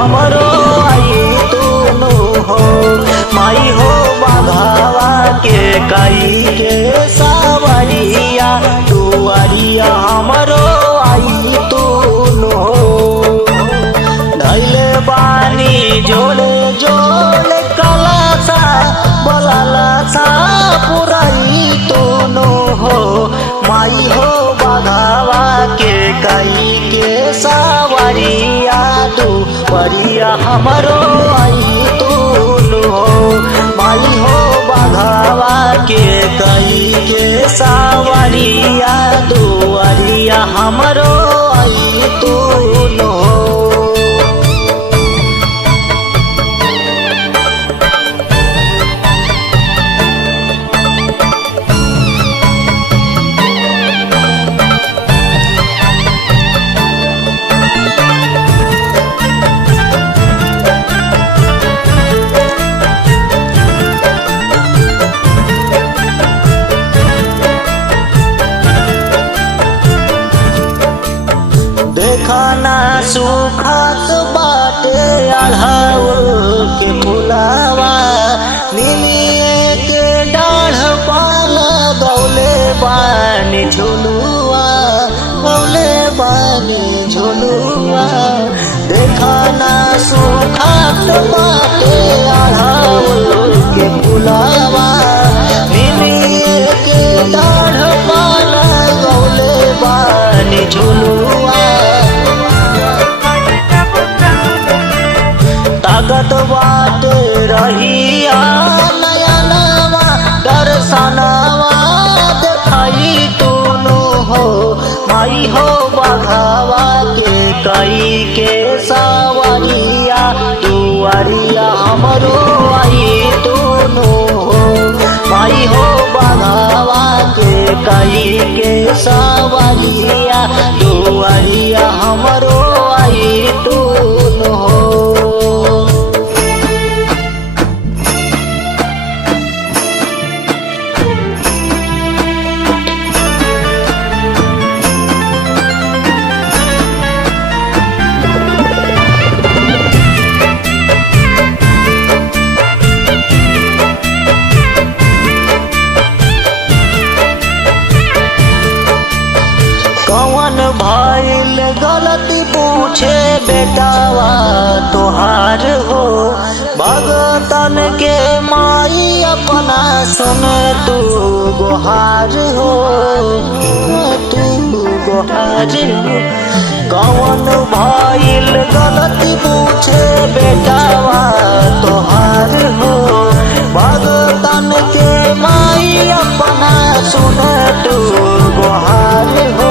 हमरो आई तूनु हो। माई हो बाघावा के कई के सावरिया दुआरिया हमरो आई तूनु हो। धैले बानी जोड़े जोड़े कलासा बलासा पुराई तूनु हो। माई हो बाघावा के कई के सावरिया दुआरिया हमरो आई तूनु हो। माई हो बाघावा के कई के सावरिया दुआरिया हमरो आई तूनु हो। देखना सुखत बाटे अढ़ाउल के फुलावा नीलिए के डाढ़ पाल गौले बानी झुलुआ गौले बानी झुलुआ। देखना सुखत बाटे अढ़ाउल के फुलावा नीलिए के डाढ़ पाल गौले बानी झुलुआ। ताकत बात रहिया नया नवा दर्शनवा देखाई तूनु हो। माई हो बाघावा के कई के सावरिया दुआरिया हमरो आई तूनु हो। माई हो बाघावा के कई के सावरिया दुआरिया हमरो आई तूनु हो। कौन भइल गलती पूछे बेटावा तोहार हो। भगतन के माई अपना सुन तू गोहार हो तू गोहार हो। कौन भइल गलती पूछे बेटावा तोहार हो। भगतन के माई अपना सुन तू गोहार हो।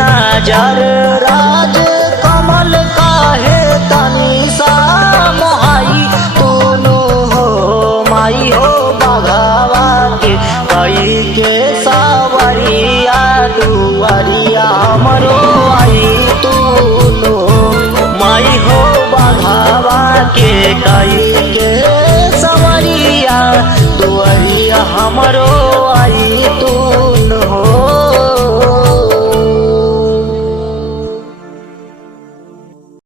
नजर राज कमल काहे तनिसा मोहाई तूनु हो। माई हो बाघावा के कई के सावरिया दुआरिया हमरो आई तूनु हो। माई हो बाघावा के कई